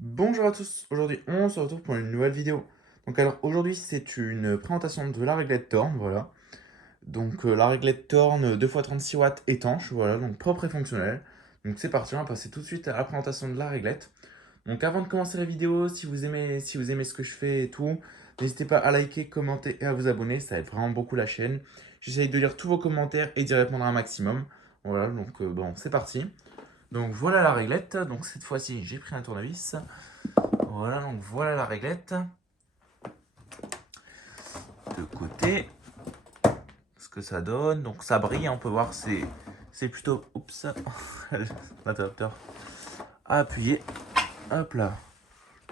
Bonjour à tous, aujourd'hui on se retrouve pour une nouvelle vidéo. Donc alors aujourd'hui c'est une présentation de la réglette Thorn, voilà. Donc la réglette Thorn 2x36 watts étanche, voilà, donc propre et fonctionnelle. Donc c'est parti, on va passer tout de suite à la présentation de la réglette. Donc avant de commencer la vidéo, si vous aimez ce que je fais et tout, n'hésitez pas à liker, commenter et à vous abonner, ça aide vraiment beaucoup la chaîne. J'essaye de lire tous vos commentaires et d'y répondre un maximum. Voilà, donc bon, c'est parti. Donc voilà la réglette, donc cette fois-ci j'ai pris un tournevis. Voilà, donc voilà la réglette. De côté, ce que ça donne. Donc ça brille, hein, on peut voir, c'est plutôt... Oups, l'adapteur à appuyer. Hop là.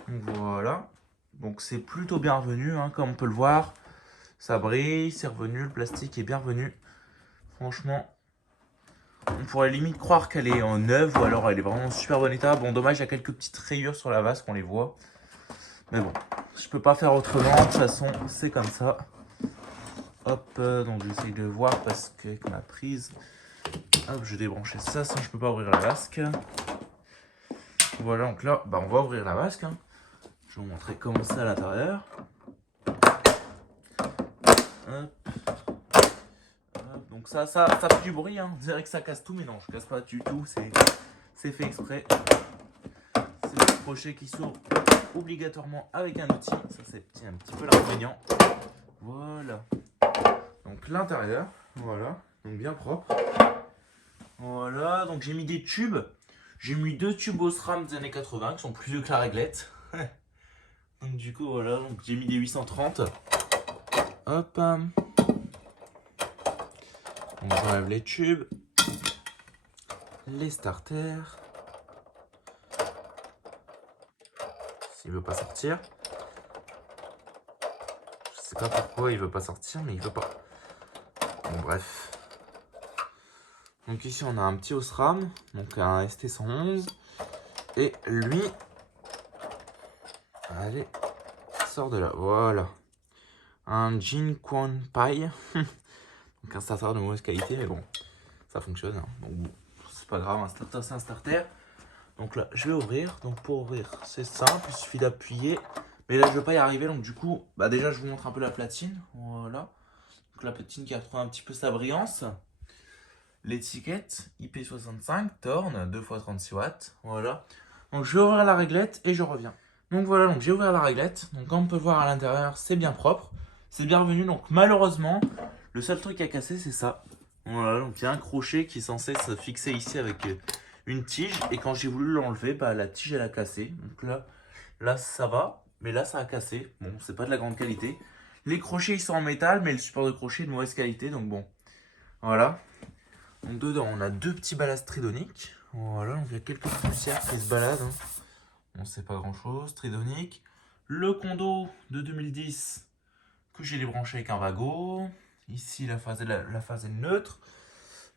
Donc voilà. Donc c'est plutôt bienvenu, hein, comme on peut le voir. Ça brille, c'est revenu, le plastique est bien revenu. Franchement, on pourrait limite croire qu'elle est en neuve ou alors elle est vraiment en super bon état. Bon, dommage, il y a quelques petites rayures sur la vase qu'on les voit. Mais bon, je peux pas faire autrement. De toute façon, c'est comme ça. Hop, donc j'essaye de voir parce qu'avec ma prise, hop, je débranchais ça, sinon je peux pas ouvrir la vasque. Voilà, donc là, bah, on va ouvrir la vasque, hein. Je vais vous montrer comment c'est à l'intérieur. Hop, hop, donc ça fait du bruit, hein. On dirait que ça casse tout, mais non, je casse pas du tout, c'est fait exprès. C'est le crochet qui s'ouvre obligatoirement avec un outil, ça c'est un petit peu l'inconvénient. Voilà, donc l'intérieur, voilà, donc bien propre. Voilà, donc j'ai mis des tubes. J'ai mis deux tubes Osram des années 80 qui sont plus vieux que la réglette. Donc du coup voilà, donc j'ai mis des 830. Hop. Donc j'enlève les tubes. Les starters. S'il veut pas sortir. Je sais pas pourquoi il veut pas sortir, mais il veut pas. Bon bref. Donc ici on a un petit Osram, donc un ST111. Et lui, allez, sort de là, voilà. Un Jin Quan Pai. Donc un starter de mauvaise qualité, mais bon, ça fonctionne, hein. Donc bon, c'est pas grave, un starter c'est un starter. Donc là, je vais ouvrir. Donc pour ouvrir, c'est simple, il suffit d'appuyer. Mais là, je ne vais pas y arriver, donc du coup, bah déjà, je vous montre un peu la platine. Voilà. Donc la platine qui a retrouvé un petit peu sa brillance. L'étiquette IP65, Thorn, 2x36 watts. Voilà. Donc je vais ouvrir la réglette et je reviens. Donc voilà, donc j'ai ouvert la réglette. Donc comme on peut voir à l'intérieur, c'est bien propre. C'est bien revenu. Donc malheureusement, le seul truc à casser, c'est ça. Voilà, donc il y a un crochet qui est censé se fixer ici avec une tige. Et quand j'ai voulu l'enlever, bah, la tige elle a cassé. Donc là ça va. Mais là ça a cassé. Bon, c'est pas de la grande qualité. Les crochets ils sont en métal, mais le support de crochet est de mauvaise qualité. Donc bon, voilà. Donc dedans on a deux petits ballasts tridoniques. Voilà, donc il y a quelques poussières qui se baladent, hein. On sait pas grand chose, tridonique. Le condo de 2010 que j'ai débranché avec un wago. Ici la phase est neutre.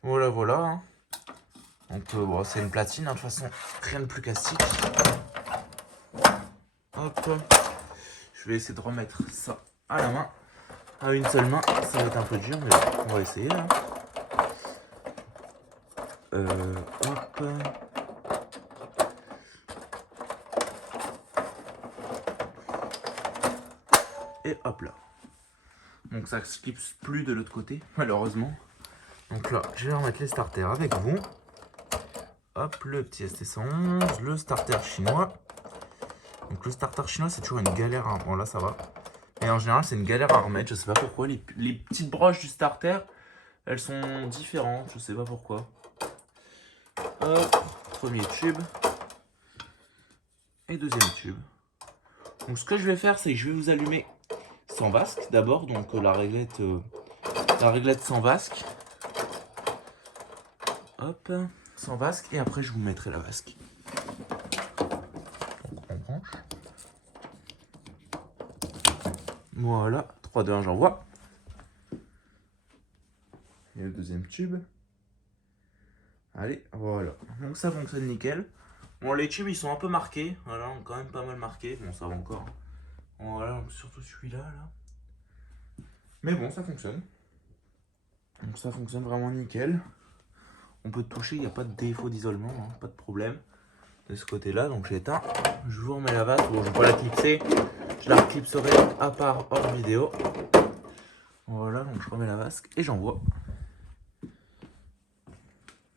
Voilà, voilà, hein. Donc bon, c'est une platine, hein, de toute façon, rien de plus classique. Hop, je vais essayer de remettre ça à la main. À une seule main, ça va être un peu dur, mais bon, on va essayer, hein. Hop. Et hop là. Donc ça ne clipse plus de l'autre côté, malheureusement. Donc là, je vais remettre les starters avec vous. Hop, le petit ST111, le starter chinois. Donc le starter chinois, c'est toujours une galère à... Bon là, ça va. Mais en général, c'est une galère à remettre. Je sais pas pourquoi. Les petites broches du starter, elles sont différentes. Je sais pas pourquoi. Hop, premier tube. Et deuxième tube. Donc ce que je vais faire, c'est que je vais vous allumer sans vasque d'abord. Donc la réglette sans vasque. Hop, sans vasque. Et après, je vous mettrai la vasque. Donc on branche. Voilà, 3, 2, 1, j'envoie. Et le deuxième tube. Allez, voilà. Donc ça fonctionne nickel. Bon, les tubes, ils sont un peu marqués. Voilà, quand même pas mal marqués. Bon, ça va encore. Voilà, donc surtout celui-là, là. Mais bon, ça fonctionne. Donc ça fonctionne vraiment nickel. On peut toucher, il n'y a pas de défaut d'isolement, hein, pas de problème. de ce côté-là, donc j'éteins. Je vous remets la vasque. Bon, je vais pas la clipser. Je la reclipserai à part hors vidéo. Voilà, donc je remets la vasque et j'envoie.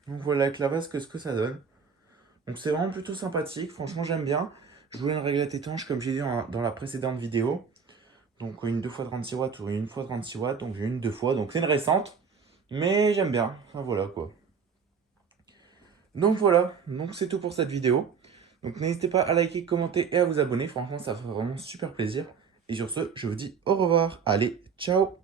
Donc voilà avec la vasque ce que ça donne. Donc c'est vraiment plutôt sympathique, franchement j'aime bien. Je voulais une réglette étanche comme j'ai dit dans la précédente vidéo. Donc une 2x36 watts ou une 1x36 watts, donc j'ai une 2 fois, donc c'est une récente. Mais j'aime bien, enfin voilà quoi. Donc voilà, donc c'est tout pour cette vidéo. Donc n'hésitez pas à liker, commenter et à vous abonner, franchement ça ferait vraiment super plaisir. Et sur ce, je vous dis au revoir, allez, ciao!